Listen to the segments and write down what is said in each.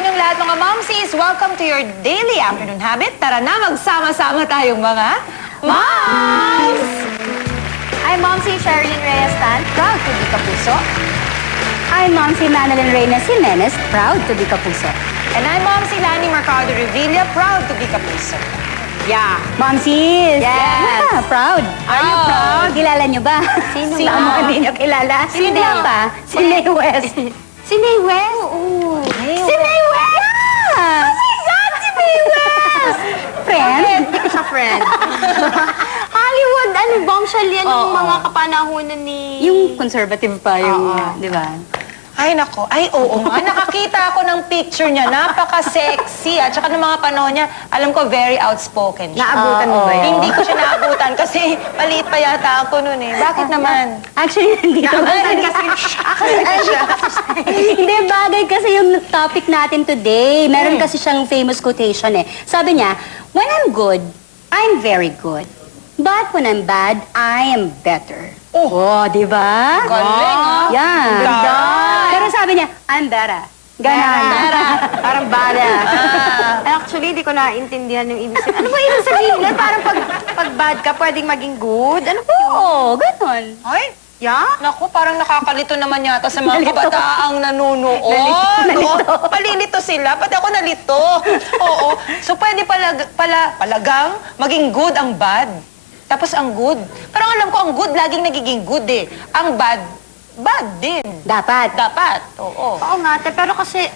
inyong lahat mga momsies. Welcome to your daily afternoon habit. Tara na, magsama-sama tayong mga moms! I'm Momsi Sherilyn Reyes Tan, proud to be Kapuso. I'm Momsi Manalyn Reyes Jimenez, proud to be Kapuso. And I'm Momsi Lani Mercado Revilla, proud to be Kapuso. Yeah. Momsis! Yes. Yeah, proud. Are you proud? Kilala nyo ba? Sino Sino ba? mo hindi nyo kilala? Sino? Hindi pa. Si Nay West. Si Nay West? Oo. Si Nay West! Yeah! Oh my God, si Nay West! Friend? Hindi ko siya friend. Hollywood, bombshell yan yung mga kapanahunan ni... Yung conservative pa yung, Oo. di ba? Ay, nako. Ay, oo nga. Nakakita ako ng picture niya. Napaka-sexy. At saka ng mga panahon niya, alam ko, very outspoken siya. Naabutan mo ba yan? Hindi ko siya naabutan kasi maliit pa yata ako noon eh. Bakit naman? Actually, nandito. Hindi, bagay kasi yung topic natin today. Meron kasi siyang famous quotation eh. Sabi niya, when I'm good, I'm very good. But when I'm bad, I am better. Oh, di ba? Galing, ah. Yeah. Ganda. Pero sabi niya, I'm better. Ganon. Parang bada. Actually, hindi ko naiintindihan yung ibig sabihin. Ano ba ibig sabihin nun? Parang pag bad ka, pwedeng maging good? Ano ba yun? Oo, ganon. Ay, Yeah? naku, parang nakakalito naman yata sa mga kabataang nanunood. Oo, palilito sila, pati ako nalito. Oo, so pwede palagang maging good ang bad. Tapos ang good. Pero alam ko, ang good laging nagiging good eh. Ang bad, bad din. Dapat. Dapat, oo. Oo nga, te. Pero kasi,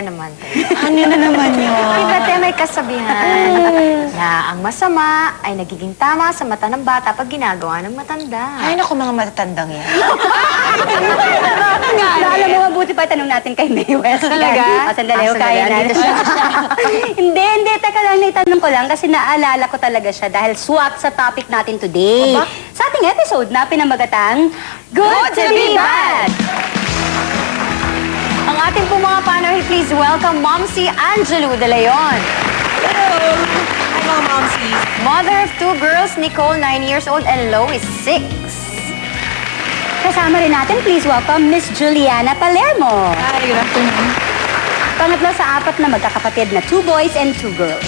naman. Ano na naman yun? Diba, te, may kasabihan na ang masama ay nagiging tama sa mata ng bata pag ginagawa ng matanda. Ay, naku, mga matatandang yan. Alam mo, mabuti pa tanong natin kay May West. Talaga? Sandali, Ah, kaya na. sandali. Andito siya. Hindi. Teka lang, naitanong ko lang kasi naalala ko talaga siya dahil swak sa topic natin today. Aba? Sa ating episode na pinamagatang Good to be Bad! Ang ating pong mga panel, please welcome Momsi Angelo De Leon. Hello! Hi, mga momsies. Mother of 2 girls, Nicole, 9 years old, and Lois, 6. Kasama rin natin, please welcome Miss Juliana Palermo. Hi, good afternoon. Pangatlo sa 4 na magkakapatid na 2 boys and 2 girls.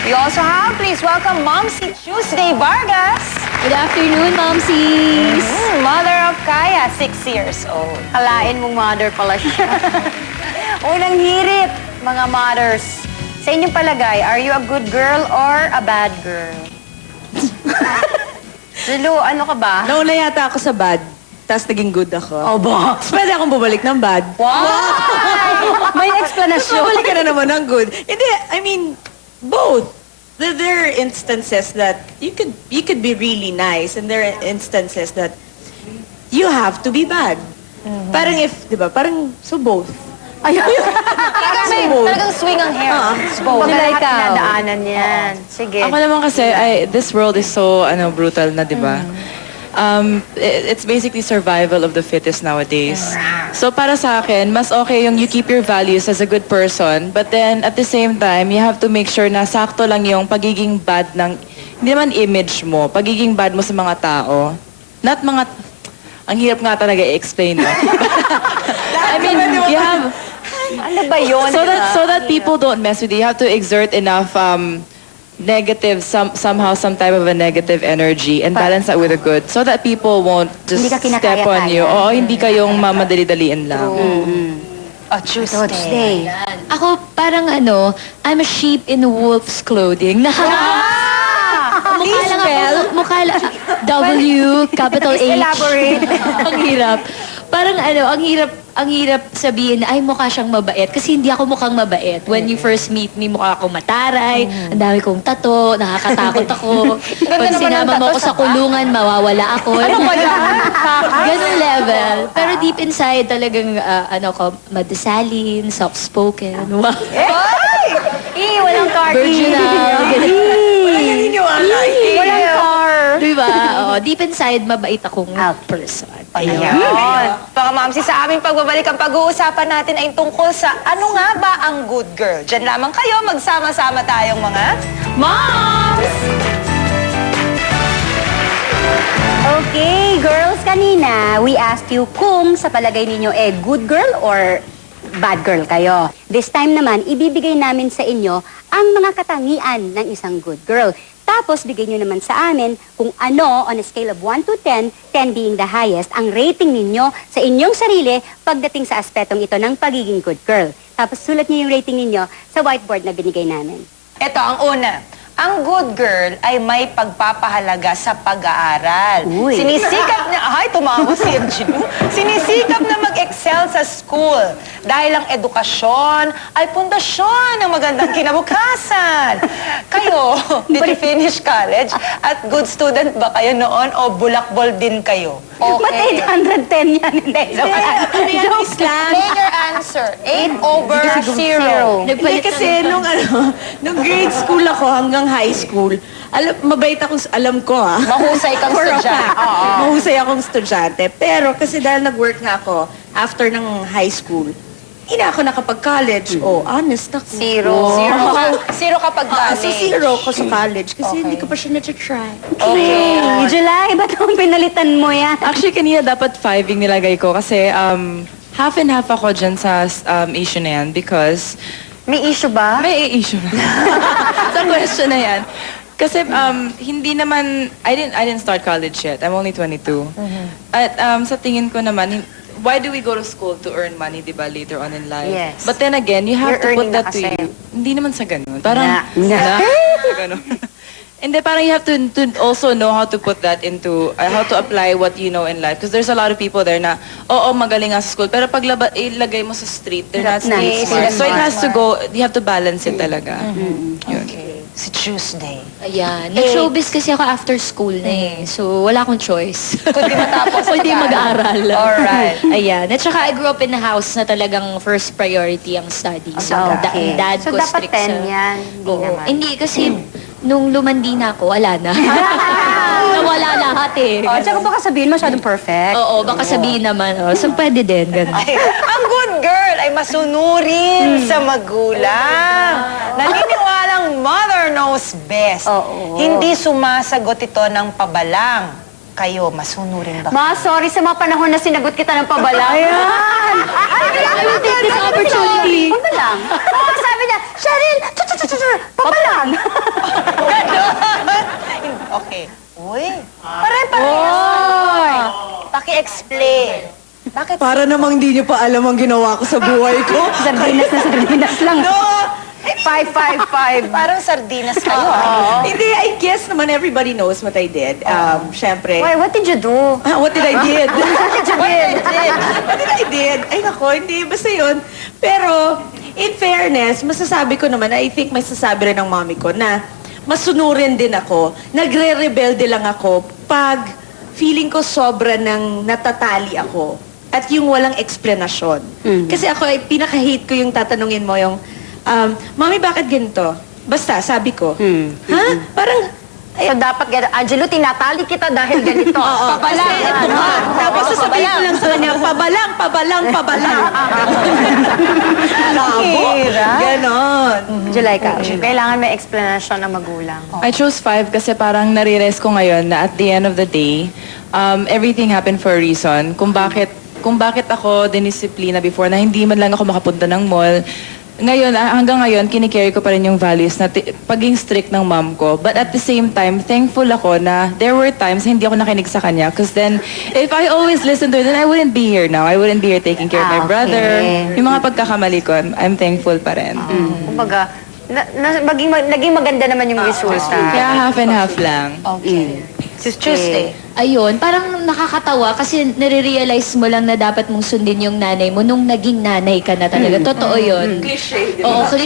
We also have, please welcome Momsi Tuesday Vargas. Good afternoon, Momsies! Mother of Kaya, 6 years old. Kalain mong mother pala siya. Unang hirit, mga mothers. Sa inyong palagay, are you a good girl or a bad girl? Zulu, ano ka ba? Nauna yata ako sa bad, tapos naging good ako. Oh, box! Tapos pwede akong bumalik ng bad. May explanation. Bumalik ka na naman ng good. Hindi, I mean, both. There are instances that you could be really nice, and there are instances that you have to be bad. Parang if, di ba, parang, so both. Ayun. Talagang swing ang hair. Baga Sila lahat ikaw. pinadaanan yan. Sige. Ako naman kasi, this world is so brutal na, di ba? It's basically survival of the fittest nowadays. So para sa akin, mas okay yung you keep your values as a good person, but then at the same time, you have to make sure na sakto lang yung pagiging bad ng, hindi naman image mo, pagiging bad mo sa mga tao. Not mga, ang hirap nga talaga i-explain. No? I mean, you have, Ano ba yun? so that people don't mess with you, you have to exert enough negative, somehow some type of a negative energy and balance that with a good so that people won't just Hindi ka step on you. kinakaya-kaya. Oo, hindi kayong mamadali-daliin lang. A Tuesday. Tuesday. Ako, parang I'm a sheep in wolf's clothing. Mukha lang ako, mukha lang, W, capital H. Elaborate. Ang hirap. Parang ang hirap sabihin na, ay, mukha siyang mabait. Kasi hindi ako mukhang mabait. When you first meet me, mukha akong mataray, ang dami kong tato, nakakatakot ako. Pag sinama mo ako sa kulungan, mawawala ako. Ano ba yan? Ganun level. Pero deep inside, talagang, madasalin, soft-spoken. Wow. Walang car. Virginal. Walang car. Diba? Oo, deep inside, mabait akong person. Ayun. Mga mamsi, sa aming pagbabalik ang pag-uusapan natin ay tungkol sa ano nga ba ang good girl. Diyan lamang kayo, magsama-sama tayong mga moms! Okay, girls, kanina, we asked you kung sa palagay ninyo good girl or bad girl kayo. This time naman, ibibigay namin sa inyo ang mga katangian ng isang good girl. Tapos, bigay nyo naman sa amin kung ano, on a scale of 1 to 10, 10 being the highest, ang rating ninyo sa inyong sarili pagdating sa aspetong ito ng pagiging good girl. Tapos, sulat nyo yung rating ninyo sa whiteboard na binigay namin. Ito, ang una. Ang good girl ay may pagpapahalaga sa pag-aaral. Uy. Sinisikap na, ay, tumawa si Angelo. Sinisikap na mag-excel sa school dahil ang edukasyon ay pundasyon ng magandang kinabukasan. Kayo, did you finish college? At good student ba kayo noon o bulakbol din kayo? Ba't 810 yan? Hindi, joke lang. Miss lang. Say your answer. 8 over 0. Hindi kasi nung grade school ako hanggang high school, mabait akong, alam ko Mahusay kang For a estudyante. fact, mahusay akong estudyante. Pero kasi dahil nag-work nga ako after ng high school, hindi na ako nakapag-college. Honest ako. Zero. Zero kapag college. So zero ko sa college kasi hindi ko pa siya na-try. Okay. July, ba't ang pinalitan mo yan? Actually, kanina dapat 5 yung nilagay ko kasi half and half ako dyan sa issue na yan because May issue ba? may issue na. sa question na yan. Kasi hindi naman, I didn't start college yet. I'm only 22. At sa tingin ko naman, why do we go to school to earn money, di ba, later on in life? Yes. But then again, you have You're to put earning na that to kasi. you. Hindi naman sa ganun. Parang, Na. sa ganun. And then parang you have to also know how to put that into, how to apply what you know in life. Because there's a lot of people there na, oo, magaling nga sa school, pero pag ilagay mo sa street, they're not street smart. So it has to go, you have to balance it talaga. Yun. Si Tuesday. Ayan. Nag-showbiz kasi ako after school na eh. So, wala akong choice. Kundi matapos Kundi mag-aaral. Alright. Ayan. At saka I grew up in a house na talagang first priority ang study. So, Okay. dad So, ko dapat strict sa... 10 yan. Hindi Oo. naman. Hindi, kasi nung lumandi na ako, wala na. Nawala lahat eh. At saka baka sabihin masyadong perfect. Oo, baka sabihin naman, so pwede din, ganun. Ay, ang good girl ay masunurin sa magulang. Naniniwalang mother knows best. Oo. Hindi sumasagot ito ng pabalang. Kayo, masunurin ba? Ma, sorry sa mga panahon na sinagot kita ng pabalang. Ayan! I will take this opportunity. Pabalang. Oo, sabi niya, Cheryl, pabalang. Okay. Uy, pare-parehas. Paki-explain. Bakit? Para namang hindi niyo pa alam ang ginawa ko sa buhay ko. Sardinas na sardinas lang. No! 555. Parang sardinas kayo. Hindi, I guess naman everybody knows what I did. Siyempre. Wait, what did you do? What did I did? What did What did I did? Ay nako, hindi. Basta yun. Pero, in fairness, masasabi ko naman, I think masasabi rin ng mommy ko na masunurin din ako. Nagre-rebelde lang ako pag feeling ko sobra ng natatali ako. At yung walang eksplanasyon. Kasi ako, ay pinaka-hate ko yung tatanungin mo yung, Mami, bakit ganito? Basta, sabi ko. Ha? Parang, So, dapat ganito. Angelo, tinatali kita dahil ganito. Pabalang. Kasi ito Ano? nga. tapos sasabihin ko lang sa kanya, pabalang, pabalang, pabalang. Labo. Ganon. July ka. Kailangan may explanation ng magulang. I chose 5 kasi parang nare-realize ko ngayon na at the end of the day, everything happened for a reason. Kung bakit ako dinisiplina before na hindi man lang ako makapunta ng mall. Ngayon, hanggang ngayon, kinicarry ko pa rin yung values na paging strict ng mom ko. But at the same time, thankful ako na there were times na hindi ako nakinig sa kanya. Because then, if I always listened to her, then I wouldn't be here now. I wouldn't be here taking care of my brother. Yung mga pagkakamali ko, I'm thankful pa rin. Kumbaga, naging maganda naman yung resulta. Kaya half and half lang. Okay. Tuesday. Ayun, parang nakakatawa kasi nare-realize mo lang na dapat mong sundin yung nanay mo nung naging nanay ka na talaga. Totoo yun. Cliche, di Oo, ba?